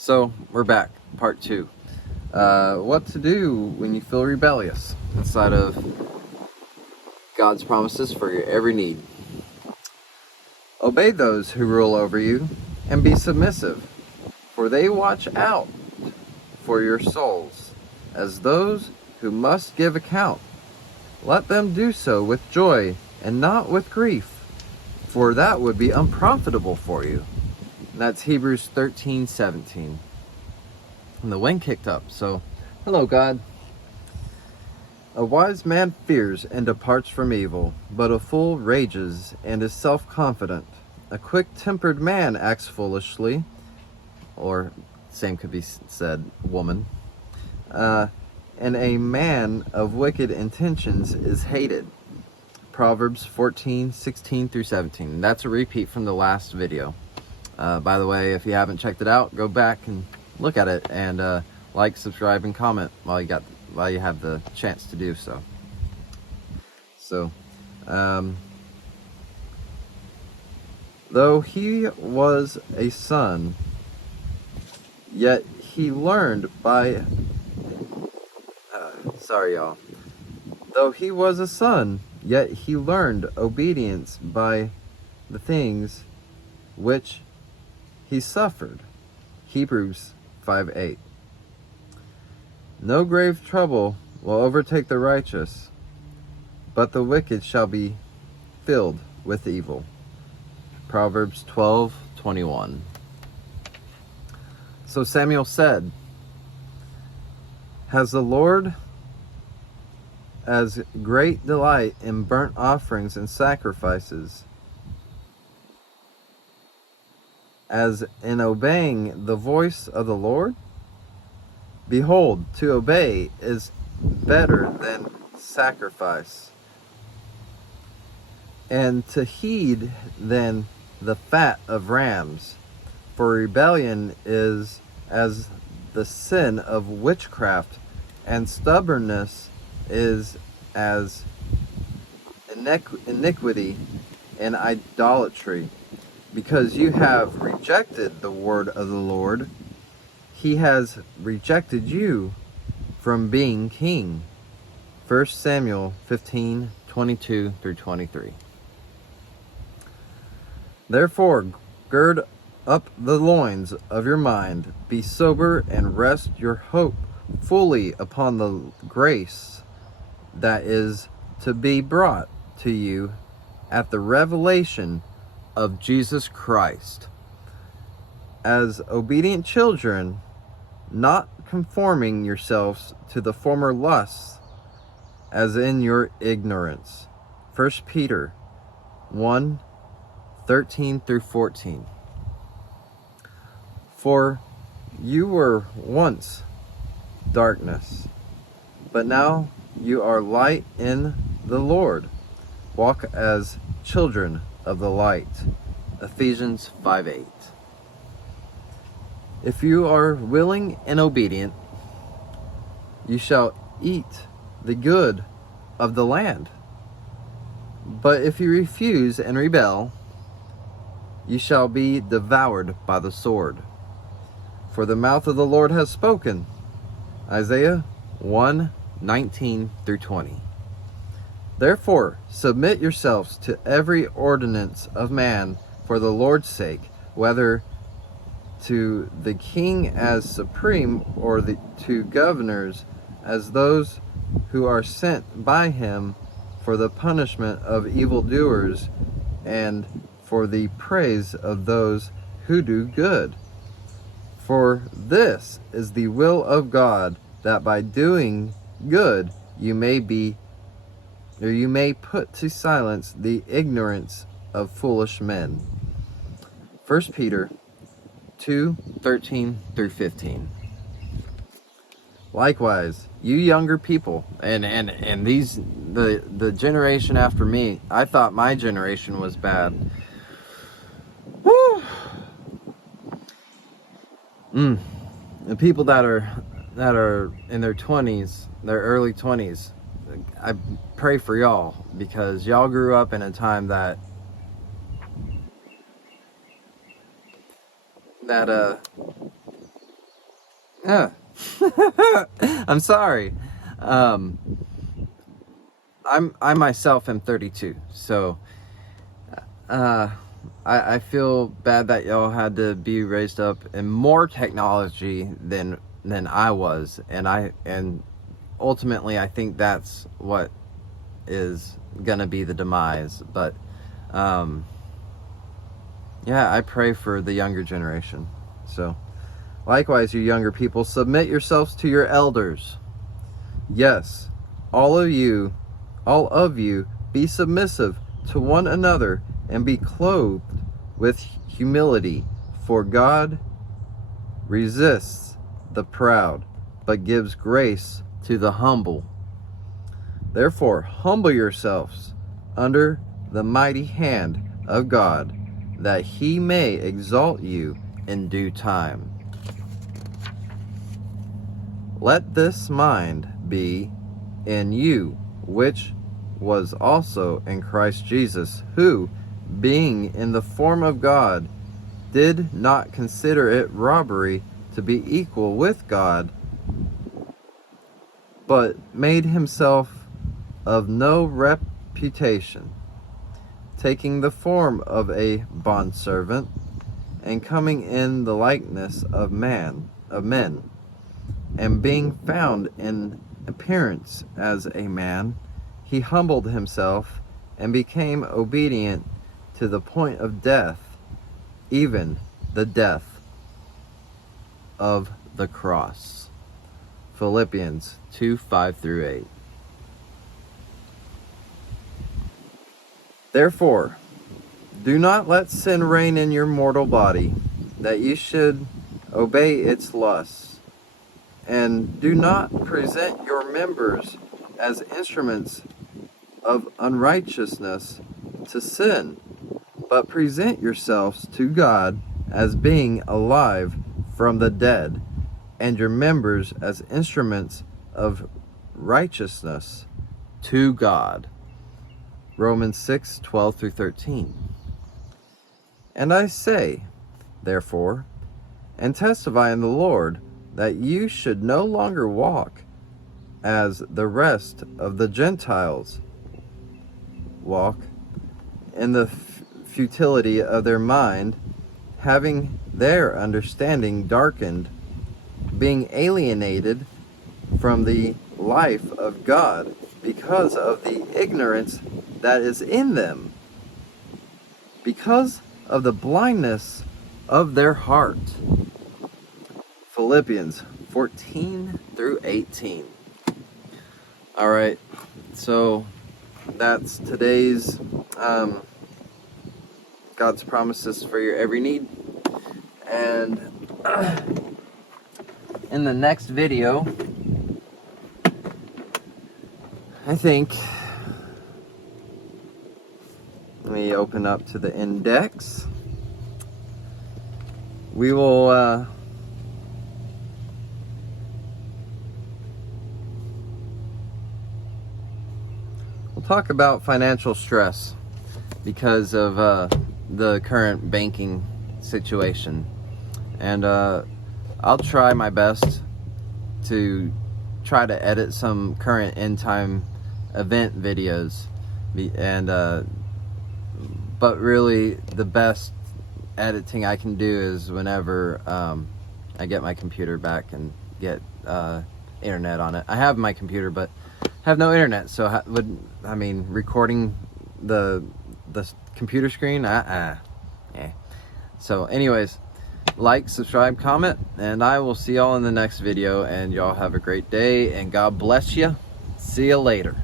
So we're back, part 2. What to do when you feel rebellious inside of God's promises for your every need. Obey those who rule over you and be submissive, for they watch out for your souls as those who must give account. Let them do so with joy and not with grief, for that would be unprofitable for you. And that's Hebrews 13:17. And the wind kicked up, so hello God. A wise man fears and departs from evil, but a fool rages and is self-confident. A quick-tempered man acts foolishly, or same could be said, woman. And a man of wicked intentions is hated. Proverbs 14:16 through 17. That's a repeat from the last video. By the way, if you haven't checked it out, go back and look at it and like, subscribe, and comment while you have the chance to do so. So, though he was a son, yet he learned by. Sorry, y'all. Though he was a son, yet he learned obedience by the things which he suffered. Hebrews 5:8. No grave trouble will overtake the righteous, but the wicked shall be filled with evil. Proverbs 12:21. So Samuel said, "Has the Lord as great delight in burnt offerings and sacrifices as in obeying the voice of the Lord? Behold, to obey is better than sacrifice, and to heed than the fat of rams. For rebellion is as the sin of witchcraft, and stubbornness is as iniquity and idolatry. Because you have rejected the word of the Lord, he has rejected you from being king." 1 Samuel 15:22 through 23. Therefore, gird up the loins of your mind, be sober, and rest your hope fully upon the grace that is to be brought to you at the revelation of Jesus Christ. As obedient children, not conforming yourselves to the former lusts, as in your ignorance. 1 Peter 1:13 through 14. For you were once darkness, but now you are light in the Lord. Walk as children of the light. Ephesians 5:8. If you are willing and obedient, you shall eat the good of the land. But if you refuse and rebel, you shall be devoured by the sword. For the mouth of the Lord has spoken. Isaiah 1:19 through 20. Therefore, submit yourselves to every ordinance of man for the Lord's sake, whether to the king as supreme, or to governors as those who are sent by him for the punishment of evildoers and for the praise of those who do good. For this is the will of God, that by doing good you may put to silence the ignorance of foolish men." 1 Peter 2:13 through 15. Likewise, you younger people, and these the generation after me, I thought my generation was bad. Woo! The people that are in their 20s, their early 20s, I pray for y'all, because y'all grew up in a time that I'm sorry. I myself am 32, so I feel bad that y'all had to be raised up in more technology than I was, and ultimately I think that's what is gonna be the demise. But yeah, I pray for the younger generation. So likewise, you younger people, submit yourselves to your elders. Yes, all of you, be submissive to one another and be clothed with humility, for God resists the proud, but gives grace to the humble. Therefore, humble yourselves under the mighty hand of God, that he may exalt you in due time. Let this mind be in you, which was also in Christ Jesus, who, being in the form of God, did not consider it robbery to be equal with God, but made himself of no reputation, taking the form of a bondservant, and coming in the likeness of men, and being found in appearance as a man, he humbled himself and became obedient to the point of death, even the death of the cross. Philippians 2:5-8. Therefore, do not let sin reign in your mortal body, that you should obey its lusts. And do not present your members as instruments of unrighteousness to sin, but present yourselves to God as being alive from the dead, and your members as instruments of righteousness to God. Romans 6:12-13. And I say, therefore, and testify in the Lord, that you should no longer walk as the rest of the Gentiles walk, in the futility of their mind, having their understanding darkened, being alienated from the life of God because of the ignorance that is in them, because of the blindness of their heart. Philippians 14-18. All right, so that's today's God's promises for your every need. And in the next video, I think, let me open up to the index. We will we'll talk about financial stress because of the current banking situation, and I'll try my best to try to edit some current end time event videos, and but really the best editing I can do is whenever I get my computer back and get internet on it. I have my computer, but have no internet, so recording the computer screen, yeah. So anyways, like, subscribe, comment, and I will see y'all in the next video, and y'all have a great day, and God bless you. See you later.